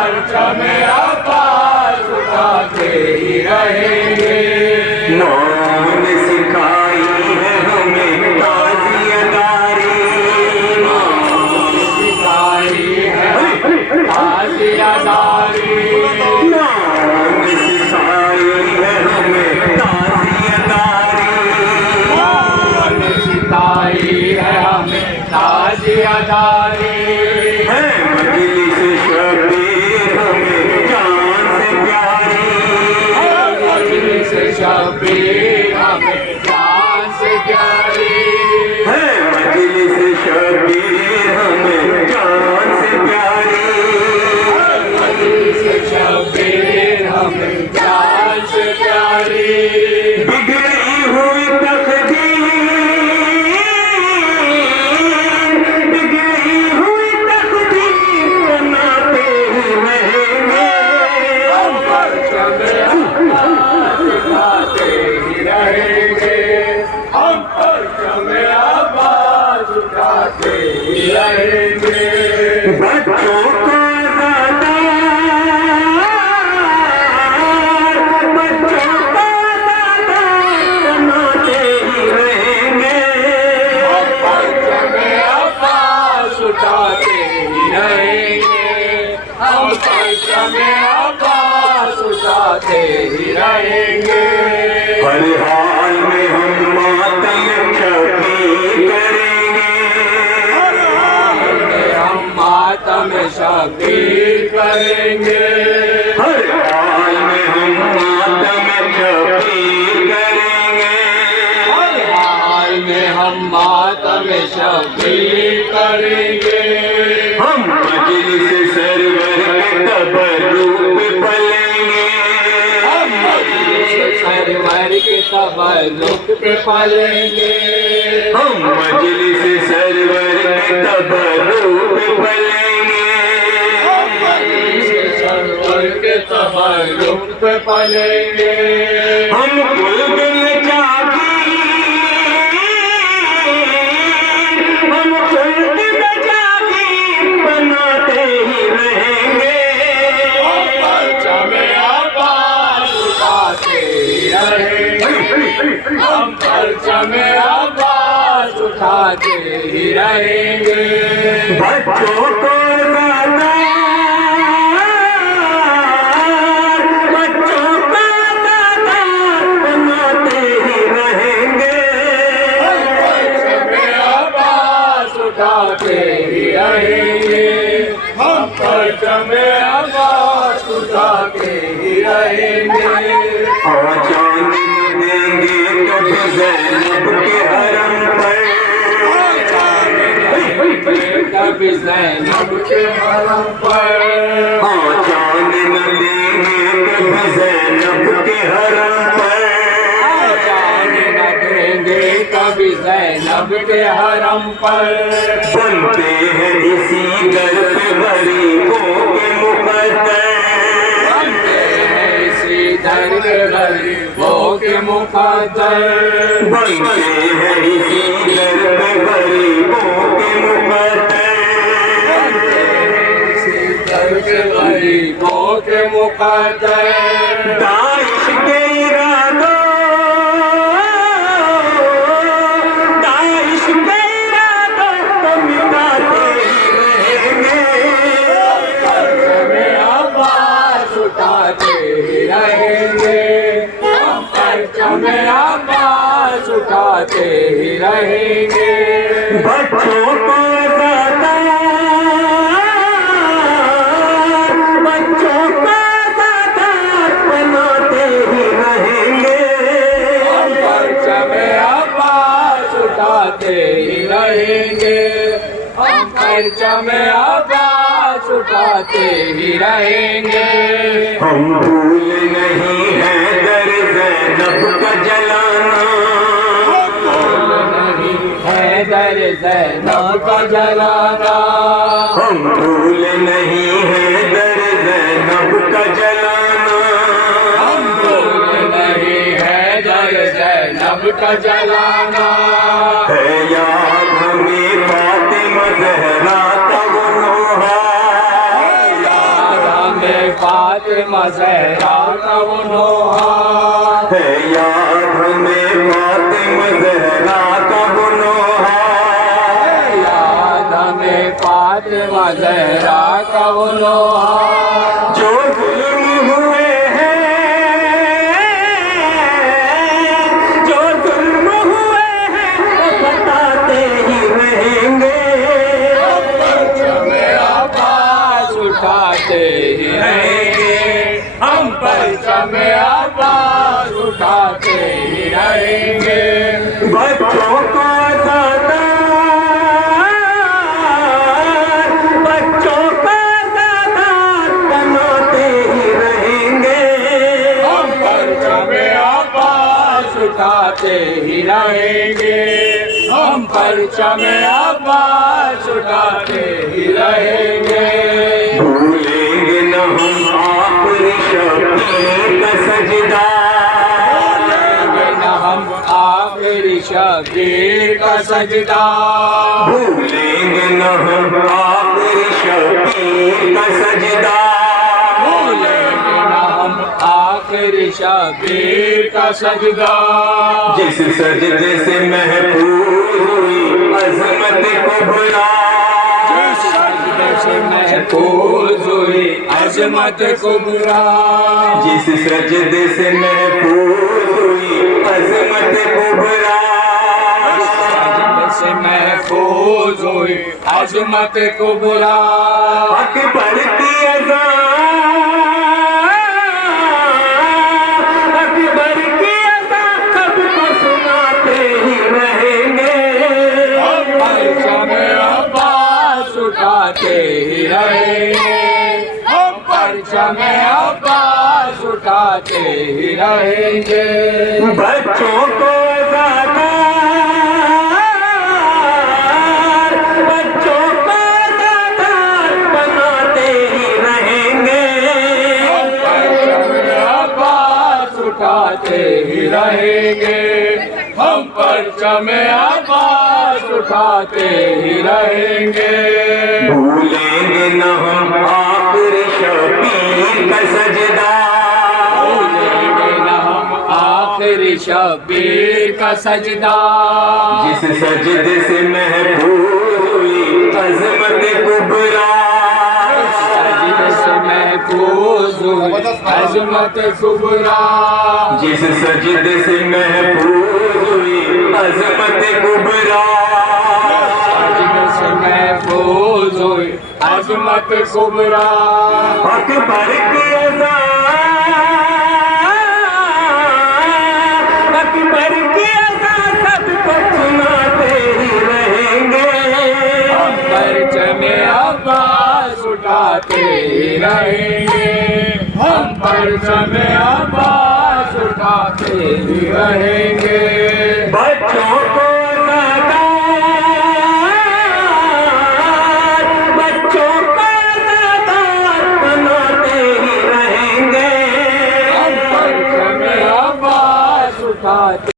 परचम अब्बास उठाते ही रहेंगे। माँ ने सिखाई है हमें ताज़ियदारी, माँ ने सिखाई है ताज़ियदारी, माँ ने सिखाई है हमें ताज़ियदारी, माँ ने सिखाई है हमें ताज़ियदारी। है मजलिस शबीर हमें जान से प्यारी, मजलिस शबीर हमें जान से प्यारी, है मजलिस शबीर हमें जान से प्यारी, मजलिस शबीर हमें जान से प्यारी। बिगड़ी हुई तकदीर, बिगड़ी हुई तकदीर बनाते ही रहेंगे। हम परचम अब्बास उठाते ही रहेंगे। हम परचम अब्बास उठाते ही रहेंगे। बच्चों को ज़्यादा, बच्चों को ज़्यादा बनाते ही रहेंगे। हम परचम अब्बास उठाते ही रहेंगे। हम परचम अब्बास उठाते ही रहेंगे। हर हाल में हम मातम शबीर करेंगे, हम मातम शबीर करेंगे। हर हाल में हम मातम शबीर करेंगे। हर हाल में हम मातम शबीर करेंगे। हम मजलिस सरवर के तबर्रुक पे पलेंगे, हम मजलिस सरवर के तबर्रुक पे पलेंगे। हम मजलिस सरवर के तबर्रुक पे पलेंगे। हम मजलिस सरवर के तबर्रुक पे पलेंगे। हम कुल्बन जागीर, हम कुल्बन जागीर बनाते ही रहेंगे। हम परचम अब्बास उठाते ही रहेंगे। हम परचम अब्बास उठाते ही रहेंगे। बच्चों को ज़्यादा, बच्चों को ज़्यादा बनाते ही रहेंगे। हम परचम अब्बास उठाते ही रहेंगे। हम परचम अब्बास उठाते ही रहेंगे। और चांद देंगे कभी ज़ैनब के हरम पर, कभी ज़ैनब के हरम पर, हाँ चांद न देंगे कभी ज़ैनब के हरम पर, जान न देंगे कभी ज़ैनब के हरम पर। बनते हैं इसी दर पे गरीबों के मुकद्दर, बनते हैं इसी दर के गरीबों के मुकद्दर, बनते हैं इसी दर पे गरीबों के मुकद्दर, बनते हैं इसी दर के गरीबों के मुकद्दर। दाइश के इरादों, दाइश के इरादों को मिटाते ही रहेंगे। परचम अब्बास उठाते ही रहेंगे। हम परचम अब्बास उठाते ही रहेंगे। बच्चों को ज़्यादा, बच्चों को ज़्यादा बनाते ही रहेंगे। हम परचम अब्बास उठाते ही रहेंगे। हम परचम अब्बास उठाते ही रहेंगे। हम भूल नहीं है दर ज़ैनब का जलाना, नहीं है दर ज़ैनब का जलाना, हम भूल नहीं है दर ज़ैनब का जलाना, हम भूल नहीं है दर ज़ैनब का जलाना। है याद हमें फातिमा ज़हरा का वो नोहा, याद फातिमा ज़हरा का वो नोहा है याद हमें फातिमा ज़हरा का वो नोहा याद हमें फातिमा ज़हरा का वो नोहा जो जुल्म हुए हैं जो जुल्म हुए हैं वो बताते ही रहेंगे हमें आवाज उठाते ही रहेंगे हम परचम आवाज उठाते ही रहेंगे बच्चों को ज़्यादा बनाते ही रहेंगे हम परचम आवाज उठाते ही रहेंगे हम परचम आवाज उठाते ही रहेंगे भूलेंगे न हम आखिरी शबीर का सजदा भूलेंगे न हम आखिरी शबीर का सजदा भूलेंगे न हम आखिरी शबीर का सजदा भूलेंगे न हम आखिरी शबीर का सजदा जिस सजदे से महफूज हुई अजमत कुबरा जिस सजदे से महफूज हुई अजमत कुबरा जिस सजदे से महफूज हुई अजमत कुबरा सजदे से महफूज हुई अजमत कुबरा अकबर की अज़ान अकबर की अज़ान सबको सुनाते ही रहेंगे हम परचम आवाज उठाते ही रहेंगे हम परचम आवाज उठाते ही रहेंगे बच्चों को बच्चों को बनाते ही रहेंगे हम परचम आवाज उठाते ही रहेंगे हम परचम आवाज उठाते ही रहेंगे भूलेंगे न हम आखिरी शबीर का सजदा भूलेंगे न हम आखिरी शबीर का सजदा जिस सजदे से महफूज हुई अजमत कुबरा सजदे से महफूज हुई अजमत कुबरा जिस सजदे से महफूज हुई अजमत कुबरा सजदे से महफूज हुई अजमत कुबरा अकबर की अज़ान अकबर की अज़ान सबको सुनाते ही रहेंगे हम परचम आवाज उठाते ही रहेंगे हम परचम आवाज उठाते ही रहेंगे